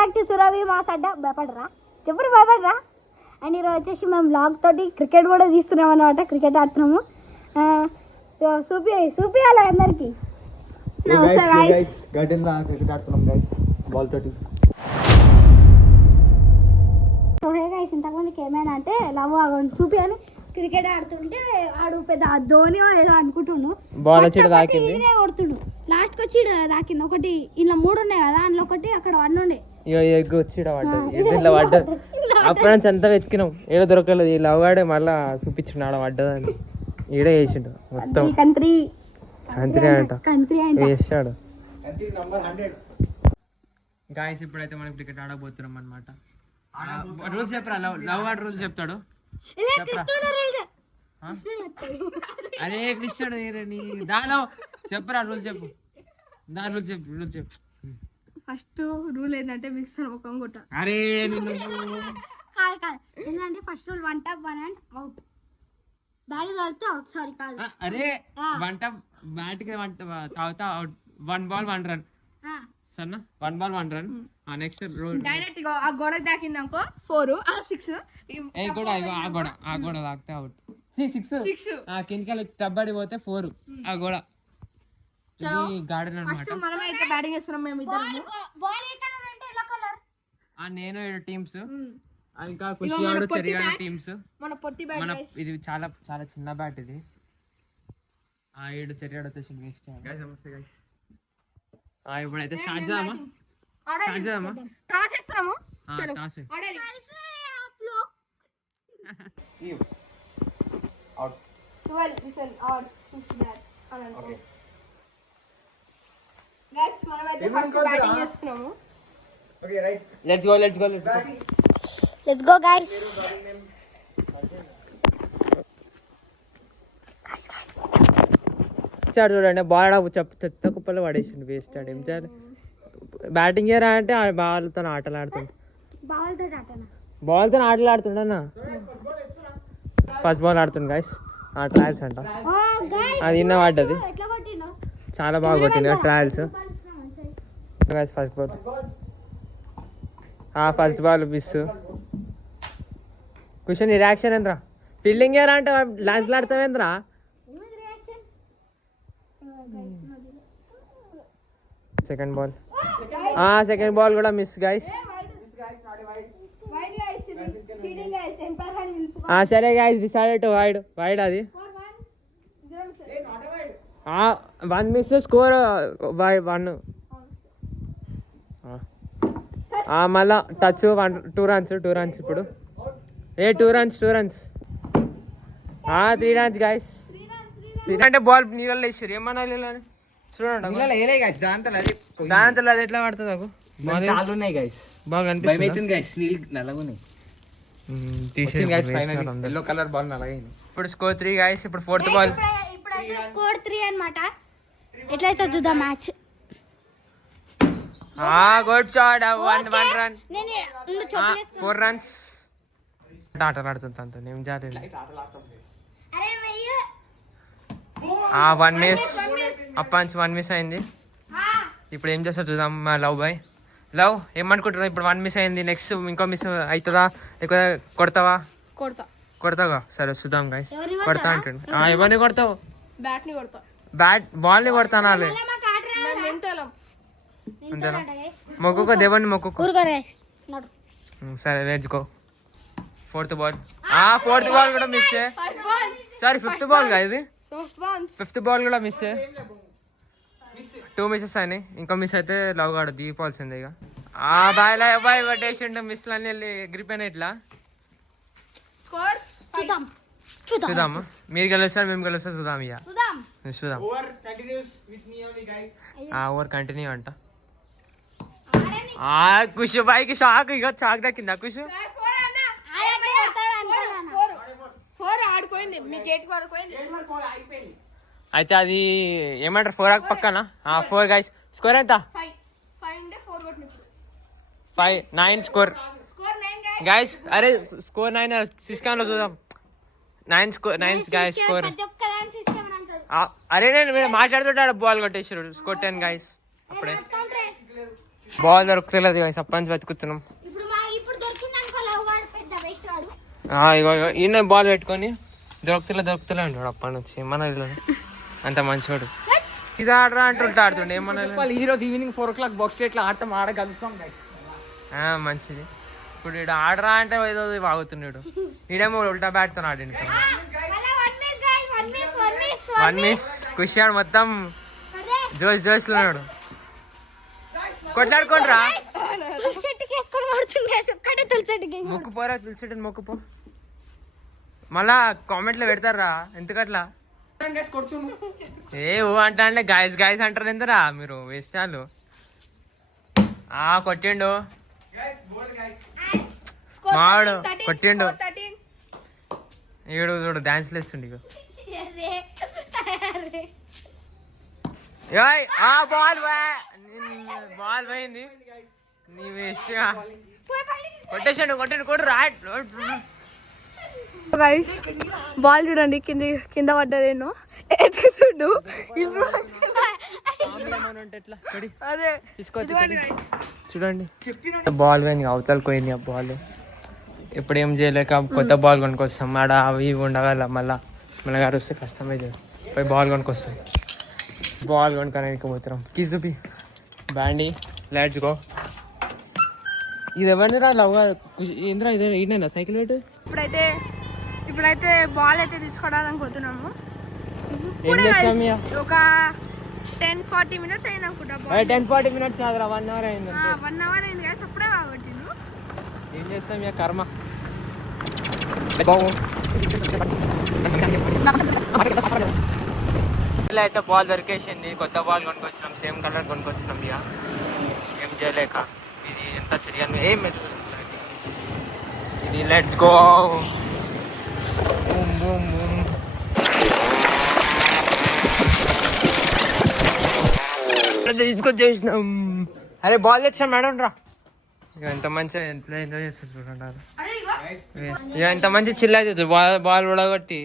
Back to Surabhi మా సడ్డ భయపడరా చెప్పరు భయపడరా. And ఈరోజు వచ్చేసి మేము బ్లాగ్ తోటి క్రికెట్ కూడా తీస్తున్నాం అనమాట. క్రికెట్ ఆడుతున్నాము. చూపియాలి అందరికి. సో హే గైస్, ఇంతకుముందుకి ఏమైనా అంటే లవ్ చూపియాలి. క్రికెట్ ఆడుతుంటే ఆడు పెద్ద ధోని ఏదో అనుకుంటుండు, బాల్ కొడుతుండు. లాస్ట్ కి వచ్చి దాకింది ఒకటి. ఇలా 3 ఉన్నాయి కదా, అందులో ఒకటి అక్కడ 1 ఉండే. అప్పుడు అంతా వెతికినాం, ఏదో దొరకలేదు. ఈ లవ్ గాడే మళ్ళా చూపించిండు ఆడ పడ్డదని. ఈడే చేసిండు మొత్తం కంట్రీ అంట చేసాడు. గాయస్ ఇప్పుడైతే మనం క్రికెట్ ఆడబోతున్నాం అనమాట. రూల్స్ చెప్పరా, లవ్ గాడు రూల్స్ చెప్తాడు. అరే కృష్ణుడు దాలో చెప్పరా రూల్స్ చెప్పు. దాని రూల్స్ చెప్పు. ఫస్ట్ రూల్ ఏంటంటే మిక్సర్ ముఖం కొట్ట. అరే కాదు ఏంటంటే ఫస్ట్ రూల్ 1 టప్ 1 అండ్ అవుట్. బ్యాట్ తాగితే అవుట్. సారీ కాదు. అరే 1 టప్ బ్యాట్ కి తాగుతా అవుట్. 1 ball 1 run. సరేనా? 1 ball 1 run. Next rule direct గా ఆ గోడ తాకిందనుకో 4 6. ఏ గోడ ఆ గోడ తాకితే అవుట్. 6 ఆ కిందకి కబడ్డీ పోతే 4 ఆ గోడ. ఇది గార్డెన్ అన్నమాట. మనమే అయితే బ్యాటింగ్ చేస్తున్నాం మేము ఇద్దరు. బాల్ ఏ కలర్ అంటే ఎల్లో కలర్. నేను టీమ్స్ ఇంకా కుషియాడు చెరియాడు టీమ్స్. మన పొట్టి బ్యాట్ మన ఇది చాలా చాలా చిన్న బ్యాట్ ఇది. ఆ ఏడు చెరియాడు వచ్చేసి నెక్స్ట్ గైస్. నమస్తే గైస్. ఇప్పుడైతే స్టార్ట్ చేద్దామా? టాస్ చేస్తాము. Toss out 12 listen or push that. Okay guys, మనమైతే ఫస్ట్ బ్యాటింగ్ చేస్తున్నాము. Okay right, let's go guys. చాడు చూడండి, బాల్ చెత్త కుప్పలో పడేసిండు. వేస్ట్ ఆడు. ఏం చేయాలి? బ్యాటింగ్ చేయరా అంటే బాల్తో ఆటలాడుతుండు. బాల్తో ఆటలాడుతుండన్నా. ఫస్ట్ బాల్ ఆడుతుంది గైస్. ట్రయల్స్ అంట అది నిన్న పడ్డది. చాలా బాగా కొట్టింది trials guys. First ball miss. Question reaction ఏంద్రా? ఫీల్డింగ్ చేయరా అంటే లాన్స్ ఆడతావేంద్రా? సెకండ్ బాల్ కూడా మిస్ గైస్. సరే గైస్, డిసైడెడ్ టు వైడ్ అది 1 మిస్ స్కోర్ 1. మళ్ళా టచ్ 2 రన్స్ ఇప్పుడు. 2 రన్స్ 3 రన్స్ గైస్. అంటే బాల్ నీళ్ళు వేసారు. ఏమన్నా చూడండి దాంతో అది ఎట్లా పడుతుంది నాకు బాగా అనిపిస్తుంది. ఎల్లో కలర్ బాల్ నలగైంది. ఇప్పుడు స్కోర్ 3 గైస్. ఇప్పుడు 4th బాల్. స్కోర్ 3 అన్నమాట. ఎట్లయితే చూద్దాం match. Good shot. 1 run. 4 runs. ఆటలాడుతుంది తనతో. ఏం చేయాలి? 1 మిస్. అప్పంచి 1 మిస్ అయింది. ఇప్పుడు ఏం చేస్తా చూద్దాం. మా లవ్ ఏమనుకుంటున్నావు? ఇప్పుడు 1 మిస్ అయింది. నెక్స్ట్ ఇంకో మిస్ అవుతుందా లేకపోతే కొడతావా? కొడతావా? సరే చూద్దాం గైస్. కొడతా అంటుండు. ఎవరిని కొడతావు? బాల్ ని కొడతానా? మొక్కుకో దేవుడిని మొక్కుకో. సరే let's go. 4th ball. 4th ball కూడా మిస్. సారీ 5th బాల్ గా ఇది. 5th బాల్ కూడా మిస్. 2 మిస్సెస్ అయినాయి. ఇంకో మిస్ అయితే లవ్ గాడు దిగిపోవాల్సిందే. ఇక బాయ్ కొట్టేసిండు. మిస్లు అన్ని ఎగిరిపోయినాయి. ఇట్లా చూద్దామా? మీరు గెలుస్తారు మేము గెలుస్తారు. చూద్దాం ఇక చూద్దాం. ఓవర్ కంటిన్యూ అంట. కుషు బాయ్కి షాక్. ఇక షాక్ దక్కిందా కుషు? అయితే అది ఏమంటారు 4 పక్కన. 4 గైస్. స్కోర్ ఎంత? 9 స్కోర్ గైస్. అరే స్కోర్ 9 సిస్కాన్ లో చూద్దాం. 9 గైస్ స్కోర్. అరే నేను మాట్లాడుతుంటే బాల్ కొట్టేసారు. Score 10 guys. అప్పుడే బాల్ దొరుకుతలేదు సప్పంచి వెతుకుతున్నాం. ఇప్పుడు దొరికింది అనుకో లవ్ వాడు పెద్ద వేస్ట్ వాడు. ఇగో ఈయన బాల్ పెట్టుకొని దొరుకుతలే అంటాడు అప్పటి నుంచి మన అంత మంచివాడు. ఇది ఆడరా అంటుంటే ఆడుతుండే ఏమన్నా. ఈ రోజు ఈవినింగ్ 4 o'clock బాక్స్ స్టేట్ లో ఆడతాం, ఆడ కలుస్తాం. మంచిది. ఇప్పుడు ఈడు ఆడరా అంటే ఏదో వాగుతున్నాడు, ఈడేమో ఉల్టా బ్యాట్తో ఆడిండు. 1 miss. ఖుషియాడు మొత్తం జోష్ లో ఉన్నాడు. కొట్లాడుకోండిరా. మొక్కుపోరా తులసి మొక్కుపో. మళ్ళా కామెంట్లో పెడతారా ఎందుకట్లా ఏ ఓ అంటా అంటే గాయస్ అంటారు ఎంతరా మీరు వేస్తాలు. కొట్టిండు మావాడు కొట్టిండు. ఈడు చూడు డాన్స్ లేస్తుండు. బాల్ పోయింది. నీ వేస్ట్ కొట్టేసాడు కొట్టు గైస్ బాల్ చూడండి కింద పడ్డదేను ఎత్తుకుతుండు. అదే చూడండి బాల్ పోయింది, అవతలకి పోయింది ఆ బాల్. ఇప్పుడు ఏం చేయలేక కొత్త బాల్ కొనుక్కొస్తాం. ఆడ అవి ఉండగల మళ్ళీ గారు వస్తే కష్టమైతే పోయి బాల్ కొనుక్కొస్తాం. బాల్ కొనుక్కోడానికి పోతున్నాం. కిజుపి బ్యాండీ లెట్స్ గో. ఇది ఎవరిని రా లవ్ ఏంద్రా ఇదే ఈయన సైకిల్ పెట్టి. ఇప్పుడైతే బాల్ అయితే తీసుకోవడానికి పోతున్నాము. ఏం చేస్తాం ఒక 10-40 minutes అయింది అనుకుంటా. 10-40 minutes కాదురా 1 hour అయింది. 1 hour అయింది కదా, అప్పుడే బాగొట్టిండు. ఏం చేస్తాం కర్మ. అయితే బాల్ దొరికేసింది, కొత్త బాల్ కొనుక్కొచ్చినాం, సేమ్ కలర్ కొనుక్కొచ్చినాం. ఏం చేయలేక ఇది ఎంత సరిగా ఏం ఇది. Let's go. తీసుకొచ్చేసినాం. అరే బాల్ తెచ్చాం మేడం రా. ఇక ఎంత మంచిగా ఎంత ఎంజాయ్ చేస్తారు చూడండి. ఇక ఎంత మంచి చిల్ అవుతుంది బాల్ ఉడగొట్టి.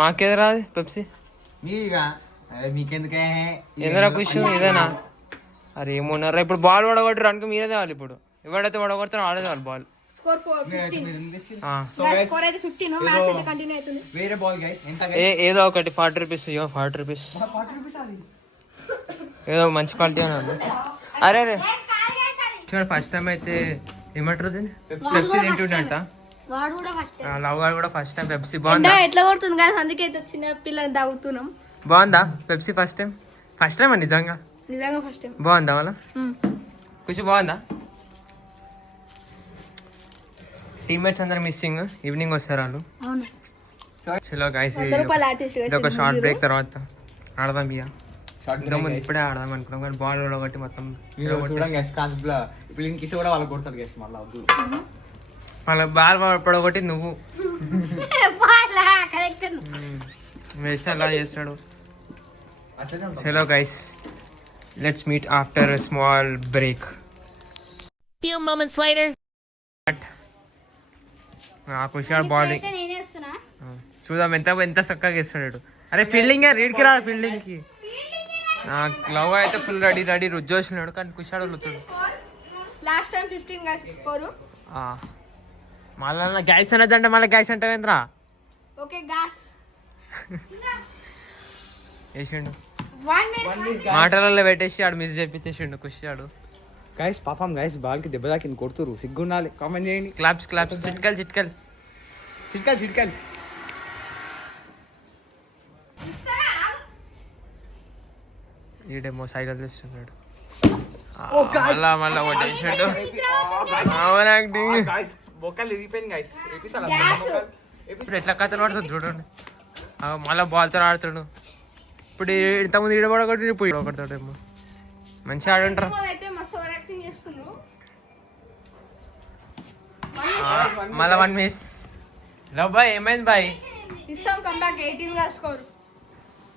మాకేది రాదు పెప్సీ మీకెందుకే ఎందురా ఖుషి ఇదేనా. అరే ఏమన్నారా ఇప్పుడు బాల్ పడగొట్టారు అనుకో మీరే తేవాలి. ఇప్పుడు ఎవడైతే పడగొడతారో ఆడే తేవాలి బాల్. వేరే బాల్ గైస్ ఎంత ఏదో ఒకటి 40 rupees. 40 rupees ఏదో మంచి క్వాలిటీ అని. అరే అరే చూడ ఫస్ట్ టైం అయితే ఏమంటారు పెప్సీ తింటుండంట. లవ్ గారు కూడా ఫస్ట్ టైం పెప్సీ. బాగుందా? ఎట్లా కొడుతుంది కదా, అందుకే చిన్న పిల్లలు తాగుతున్నాం. బాగుందా పెప్సీ ఫస్ట్ టైం అండి నిజంగా ఫస్ట్ టైం బాగుందా? మళ్ళా కొంచెం బాగుందా? టీమ్మేట్స్ అందరు మిస్సింగ్, ఈవినింగ్ వస్తారు వాళ్ళు. చలో గైస్ ఇది ఒక షార్ట్ బ్రేక్ తర్వాత ఆడదాం. బియ్య ఇంతకుముందు ఇప్పుడే ఆడదాం అనుకున్నాం కానీ బాల్ ఒకటి మొత్తం వాళ్ళ బాల్ పడగొట్టి నువ్వు వేస్ట్ అలా చేస్తాడు. చలో guys let's meet after small break. Few moments later. ఖుషియాడు బాలింగ్ చూద్దాం ఎంత చక్కగా వేస్తున్నాడు. అరే ఫీల్డింగ్ రీడ్కి రా ఫీల్డింగ్ కి. లవ్ అయితే ఫుల్ రెడీ రుజ్జోసినాడు కానీ ఖుషియాడు వదులుతాడు. Last time 15 guys score. మళ్ళీ గ్యాస్ అనేదంటే మళ్ళీ గ్యాస్ అంటే ఏంద్రా. ఓకే గాస్ వేసిండు మాటలలో పెట్టేసి ఆడు మిస్ చేపించేసిండు ఖుషియాడు. గైస్ పాపం గైస్ బాల్ కి దెబ్బ తాకింది, కొడుతురు, సిగ్గుండాలి. కామెంట్ చేయండి. క్లాప్స్ చిట్కలు ఈడేమో సైకిల్ తెస్తున్నాడు. మళ్ళా కొట్టేసాడు. ఇప్పుడు ఎట్లా కథలు పడుతుంది చూడండి. మళ్ళా బాల్తో ఆడుతాడు. ఇప్పుడు ఇంతకుముందు ఈడ పడగొట్టి ఇప్పుడు ఈడ పడతాడేమో. మంచిగా ఆడుంటారు. మళ్ళా 1 miss. లవ్ బాయ్ ఏమైంది బాయ్?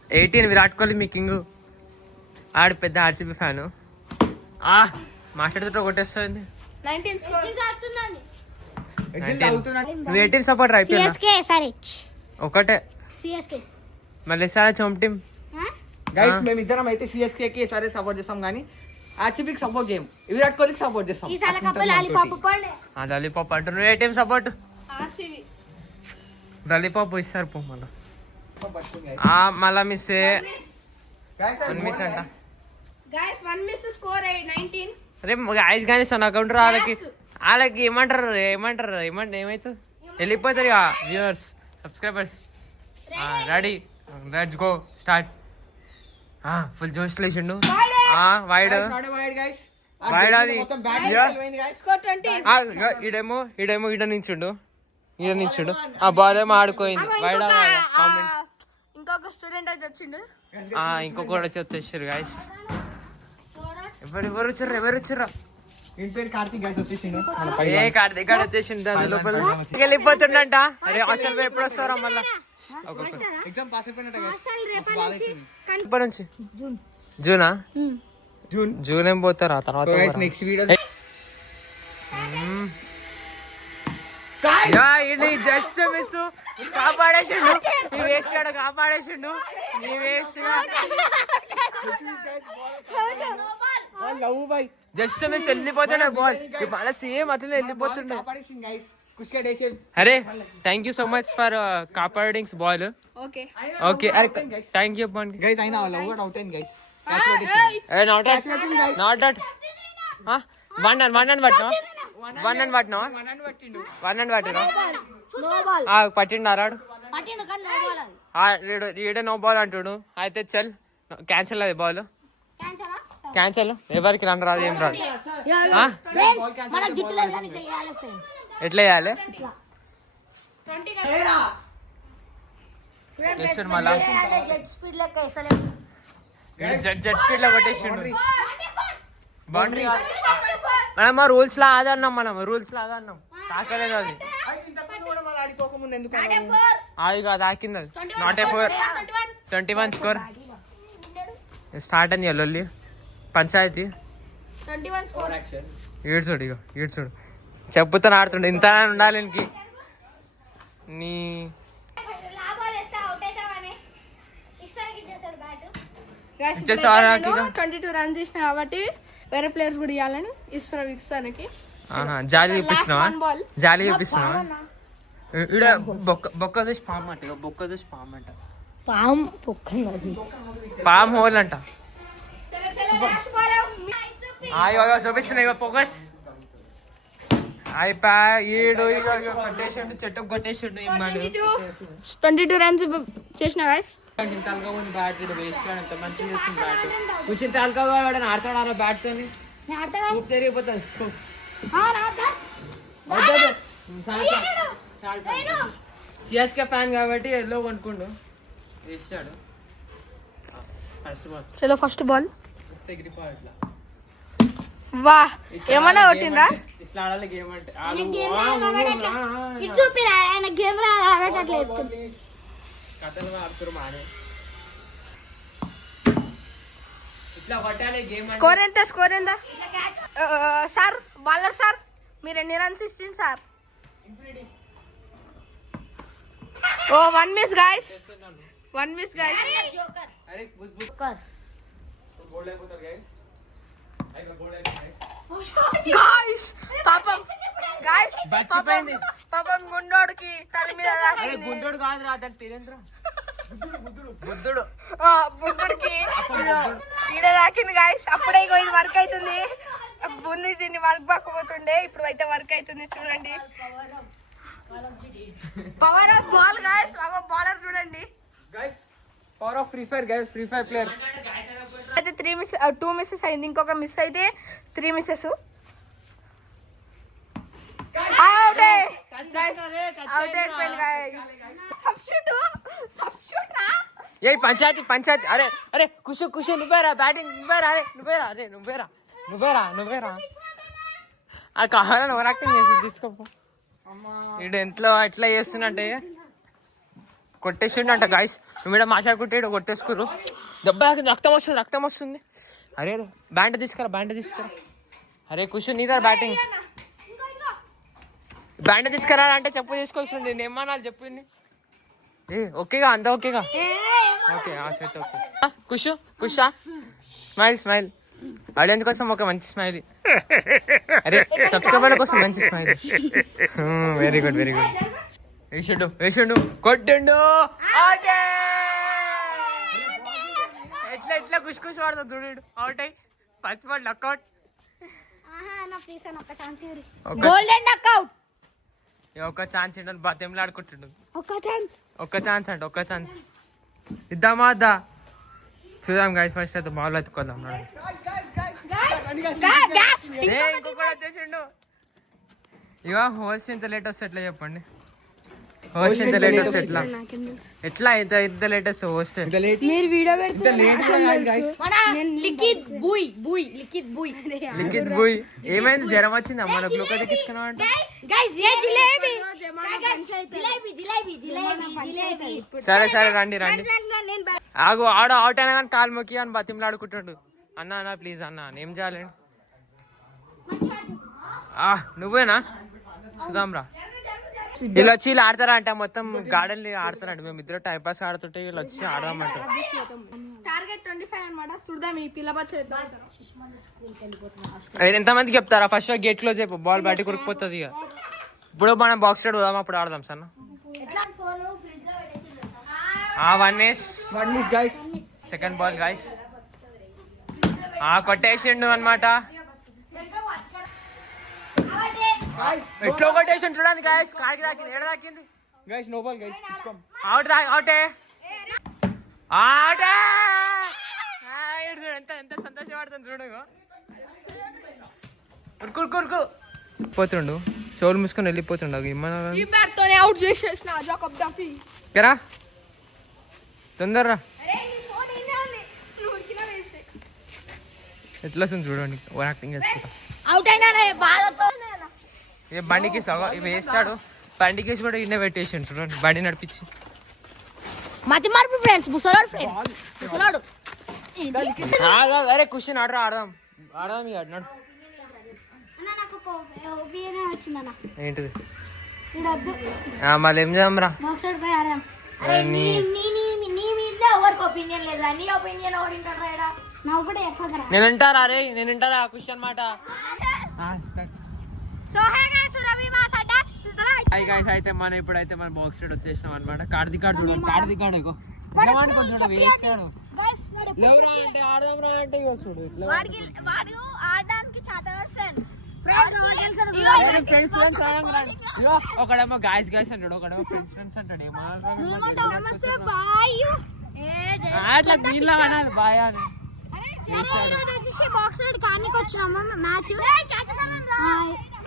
18 విరాట్ కోహ్లీ మీ కింగ్. ఆడు పెద్ద ఆర్సీబీ ఫ్యాను. మాట్లాడుతూ కొట్టేస్తుంది. 19 స్కోర్. నువ్వు ఏ టీం సపోర్ట్ అయిపోయింది? ఒకటే మళ్ళీ సార్ హోమ్ టీమ్ గైస్ మేము ఇద్దరం అయితే సిఎస్కే కి సరే సపోర్ట్ చేస్తాం కానీ ఆర్సీబీకి సపోర్ట్ చేయం, విరాట్ కోహ్లీకి సపోర్ట్ చేస్తాం. ఈసారి కప్ప లాలీపాప్ పండే లాలీపాప్ అంటున్నారు. ఏ టీం సపోర్ట్? ఆర్సీబీ. లాలీపాప్ ఇస్తారు పో మళ్ళా. మళ్ళా మిస్ మిస్ అంట. Guys 1 miss score 19. అరే గాయస్ కానీ సన్ అకౌంట్ వాళ్ళకి ఏమంటారు ఏమవుతుంది వెళ్ళిపోతారు ఇక viewers subscribers. Ready let's go start. Full జోష్ లేచిండు వైడ్ వైడ్ అది స్కోర్ 20. ఈడేమో ఈడ నించుండు బాల్ ఏమో ఆడుకోయింది వైడ్. ఇంకొక స్టూడెంట్ అయితే వచ్చిండు. ఇంకొకటి వచ్చేసారు గాయస్. ఎవరు వచ్చారా? కార్తీక్ గైస్ వచ్చేసిండు. ఏ కార్తీక్ గాడు వచ్చేసిండు దాని లోపల వెళ్ళిపోతుండంట. అరే అసలు ఎప్పుడు వస్తారా మళ్ళా? ఎగ్జామ్ పాస్ అయిపోయినట్టు ఎప్పటి నుంచి? జూనా? జూన్ ఏం పోతారా తర్వాత? నెక్స్ట్ వీడియో జస్ట్ మిస్ కాపాడేసిండు. నీ వేస్ట్ కాపాడేసిండు. నీ వేస్ట్ జస్ట్ మిస్ వెళ్ళిపోతుండే బాల్. మళ్ళీ సేమ్ అట్లనే వెళ్ళిపోతుండే. అరే thank you so much for కాపాడింగ్ ball. Okay okay thank you guys అయినా లవ్ కూడా అవుట్ అయింది guys. Not that one and పట్టినా పట్టిండారాడు. ఈడే నో బాల్ అంటుడు. అయితే చల్ క్యాన్సిల్ అది బాల్ క్యాన్సిల్. ఎవరికి రన్ రాదు ఏం రాదు. ఎట్లా చేయాలి? మళ్ళా జెట్ స్పీడ్ లో కొట్టేసిండు. బౌండరీ మనం మా రూల్స్ లా ఆదన్నాం. తాకలేదు అది. అది కాదు తాకింది అది. Not a 4. 21 స్కోర్. స్టార్ట్ అని లొల్లి పంచాయతీ. 21 స్కోర్. ఈడ్చుడు చెప్పుతో ఆడుతుండే. ఇంత ఉండాలి నీ 22 రన్స్ చేసిన కాబట్టి వేరే ప్లేయర్స్ కూడా ఇవ్వాలని ఇస్తానికి. జాలి చూపిస్తున్నావా? ఈడ బొక్క చూసి పాము అంట. పామ్ హోల్ అంట. చూపిస్తున్నా ఫోకస్ అయిపోయాడు. చెట్టు కొట్టేసిండు. 22 రన్స్ చేసిన గైస్. బ్యాట్ వేస్ట్ ఎంత మంచిగా చేస్తుంది బ్యాట్. కుషన్ తాలూకా ఆడతాడు బ్యాట్ తోని తిరిగిపోతుంది. సిఎస్కే ఫ్యాన్ కాబట్టి ఎల్లో కొనుక్కుండు వేస్తాడు. ఫస్ట్ బాల్ వా ఏమన్నా కొట్టిండ్రా? ఇట్లా ఆడాలి గేమ్ అంటే. కథలు ఆడుతురు మానే. ఇట్లా కొట్టాలి గేమ్. స్కోర్ ఎంత సార్? బాలర్ సార్ మీరు ఎన్ని రన్స్ ఇచ్చింది సార్? ఓ 1 మిస్ గైస్. అరే బోల్డ్ అయిపోతారు గైస్. పాపం గుండోడికి తల మీద గుండోడు కాదు రా దాని పేరేంద్ర బుద్ధుడు. బుద్ధుడికి ఈడ తాకింది గైస్. అప్పుడే ఇది వర్క్ అవుతుంది. ముందు దీన్ని వర్క్ బాకపోతుండే, ఇప్పుడు అయితే వర్క్ అవుతుంది. చూడండి పవర్ ఆఫ్ బాల్ గైస్. బాలర్ చూడండి guys. Power of free fire guys. Free fire player అయితే 2 మిస్సెస్ అయింది. ఇంకొక మిస్ అయితే 3 మిస్సెస్. ఏ పంచాయతీ. అరే కుషు నువ్వేరా బ్యాటింగ్. నువ్వేరా అది కావాలని ఓవర్ యాక్టింగ్ చేసి తీసుకోపో. ఇడు ఎంట్లో ఎట్లా చేస్తున్నట్టే కొట్టేసిండు అంట గాయస్. నువ్వు మాట్లాడుకుంటే కొట్టేసుకురు. దెబ్బ రక్తం వస్తుంది. అరే బ్యాండ్ తీసుకురా. అరే కుషు నీదా బ్యాటింగ్. బ్యాండ్ తీసుకురా అంటే చెప్పు తీసుకొస్తుండే. నేను ఏమన్నా చెప్పండి. ఏ ఓకేగా అంతా ఓకేగా okay Shweta okay Kusha smile smile audience కోసం ఒక మంచి స్మైల్ అరే సబ్స్క్రైబర్ల కోసం మంచి smile very good very good వేసిండు కొట్టిండు ఎట్లా కుష్ వాడుతుంది చూడు అవుట్ అయ్యి ఫస్ట్ బాల్ లక్అవుట్ గోల్డెన్ డక్అవుట్ ఒక్క ఛాన్స్ ఏంటని బతిమలు ఆడుకుంటుండు ఒక్క ఛాన్స్ ఒక్క ఛాన్స్ ఇద్దామా అద్దా చూద్దాం గైస్ ఫస్ట్ అయితే బాల్ ఎత్తుకోదాం ఇంకొకటి వచ్చేసిండు ఇక హోస్ట్ ఇంత లేట్ వస్తే ఎట్లా చెప్పండి హోస్ట్ ఇంత లేట్ వస్తే ఎట్లా ఇంత లేట్ వస్తే హోస్ట్ మీరు వీడియో లిఖిత్ బూయ్ ఏమైంది జ్వరం వచ్చింది అమ్మ గ్లూకోజ్ ఎక్కించుకున్నావు అంటే సరే రండి ఆగు అవుట్ అయినా కానీ కాలు మొక్కి అని బతిమలు ఆడుకుంటుండు అన్న ప్లీజ్ అన్న ఏం చేయాలండి నువ్వేనా చూద్దాం రా వీళ్ళు వచ్చి వీళ్ళు ఆడతారా అంట మొత్తం గార్డెన్ ఆడతారంట మేము ఇద్దరు టైం పాస్ ఆడుతుంటే వీళ్ళు వచ్చి ఆడమంట టార్గెట్ 25 అన్నమాట చూద్దాం ఈ పిల్ల బచ్చేద్దాం ఎంతమందికి చెప్తారా ఫస్ట్ గేట్ క్లోజ్ అయిపో బాల్ బయటకు ఉరికిపోతుంది ఇక ఇప్పుడు మనం బాక్స్ రైడ్ పోదాం అప్పుడు ఆడదాం sir 1 is guys. Second ball guys కొట్టేసిండు అనమాట ఎట్లా కొట్టేసిండు చూడండి గైస్ కాకి దాకింది ఏడ దాకింది Guys, no ball, guys. It's from. అవుటే ఎంత సంతోషపడుతుంది చూడు ఉరుకు పోతుండు చోలు మూసుకొని వెళ్ళిపోతుండు ఈ బ్యాట్ తోనే అవుట్ చేసేసిన జాకబ్ డఫీ కరా తొందరరా ఎట్లా వస్తుంది చూడండి ఓవర్ యాక్టింగ్ చేసుకుంటా అవుట్ అయినా బాధతో ఏ బండికి సగం ఇవి వేస్తాడు బండికి వేసి కూడా ఇన్నే పెట్టేసి చూడండి బండి నడిపించి మతి మార్పు ఫ్రెండ్స్ ముసలాడు అరే క్వశ్చన్ ఆడదాం ఇక ఆడినాడు ఏంటిది మళ్ళీ ఏం చేద్దాం రా నేను వింటారా అరే నేను వింటారా క్వశ్చన్ మాట గైస్ అయితే మనం ఇప్పుడైతే మన బాక్స్ రైడ్ వచ్చేస్తాం అనమాట కార్ది కార్డు చూడండి కార్ది కార్డు ఇగో వేస్తాడు లేవురా అంటే ఆడదాం రా అంటే ఇగో చూడు ఇట్లా ఒకడేమో గాయస్ అంటాడు ఒకడేమో ఫ్రెండ్స్ అంటాడు అట్లా దీనిలో అనాలి బాయ్ అని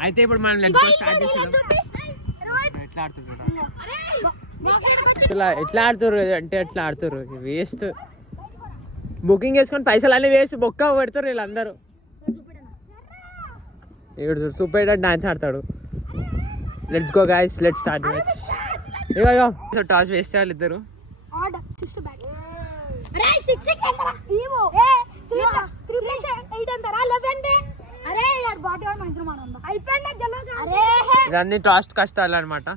అయితే ఇప్పుడు మనం స్టార్ట్ చేస్తాం ఎట్లా ఆడుతారు అంటే ఎట్లా ఆడుతారు వేస్ట్ బుకింగ్ చేసుకొని పైసలు అన్నీ వేస్ట్ బొక్క పెడతారు వీళ్ళందరూ ఇప్పుడు సూపర్ డాన్స్ ఆడతాడు let's go guys let's start match ego so toss waste చేయాలి ఇద్దరు ఇదన్నీ టాస్ట్ కష్టాలు అనమాట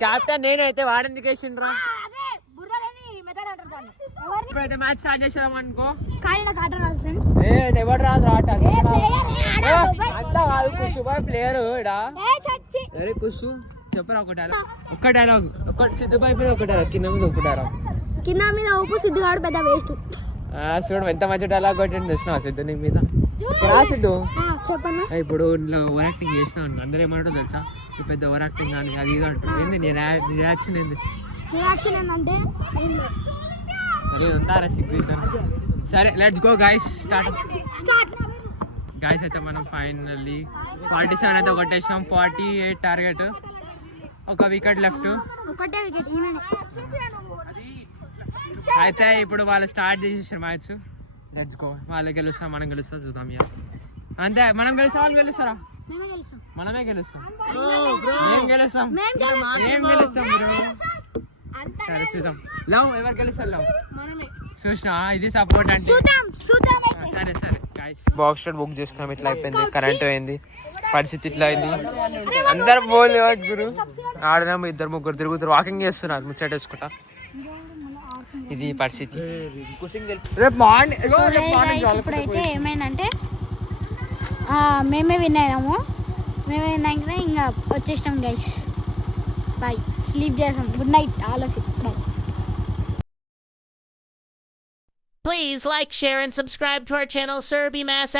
క్యాప్టెన్ నేనైతే వాడెందుకు వేసిండ్రా ఇప్పుడైతే మ్యాచ్ స్టార్ట్ చేసాం అనుకో ఎవరు రాదు ఆట అంతా కాదు కుషు ప్లేయర్ ఇడా కుషు చెప్పరా ఒక డైలాగ్ ఒక సిద్ధుపై మీద ఒక డైలాగ్ కింద మీద ఒక డైలాగ్ కింద మీద ఊపు సిద్ధుగాడు పెద్ద వేస్ట్ చూడు ఎంత మంచి డైలాగ్ కొట్టింది చూసినా సిద్ధు నీ మీద రా సిద్ధు చెప్పన్నా ఇప్పుడు ఇంట్లో ఓవర్ యాక్టింగ్ చేస్తాను అందరూ ఏమంటారో తెలుసా నువ్వు పెద్ద ఓవర్ యాక్టింగ్ కానీ అది ఇది అంటారు ఏంది నీ రియాక్షన్ ఏంది రియాక్షన్ ఏంటంటే అరే ఉంటారా సిగ్గు సరే let's go guys start guys అయితే మనం ఫైనల్లీ 47 అయితే కొట్టేసాం 48 టార్గెట్ ఒక వికెట్ లెఫ్ట్ ఒకటే వికెట్ అయితే ఇప్పుడు వాళ్ళు స్టార్ట్ చేసేసారు మ్యాచ్ లెట్స్ గో వాళ్ళు గెలుస్తాం మనం గెలుస్తాం చూద్దాం ఇక అంతే మనం గెలుస్తాం వాళ్ళు గెలుస్తారా మనమే గెలుస్తాం మేము గెలుస్తాం బ్రో సరే చూద్దాం లవ్ ఎవరు గెలుస్తారు లవ్ చూసినా ఇది సపోర్ట్ అంటే సరే గైస్ బాక్స్ రైడ్ బుక్ చేసుకున్నాం ఇట్లా అయిపోయింది కరెంట్ పోయింది పరిస్థితి ఇట్లా అయింది. అందరు బోల్ గురు ఆడదాము, ఇద్దరు ముగ్గురు తిరుగుతారు, వాకింగ్ చేస్తున్నారు ముచ్చట వేసుకుంటా. ఇది పరిస్థితి. రేపు మార్నింగ్ ఇప్పుడైతే ఏమైందంటే మేమే విన్ అయినాము. మేమే విన్నాక ఇంకా వచ్చేసినాం గైస్. బాయ్, స్లీప్ చేసాం. Good night all of you. Bye. Please like, share, and subscribe to our channel, Sir B Mass.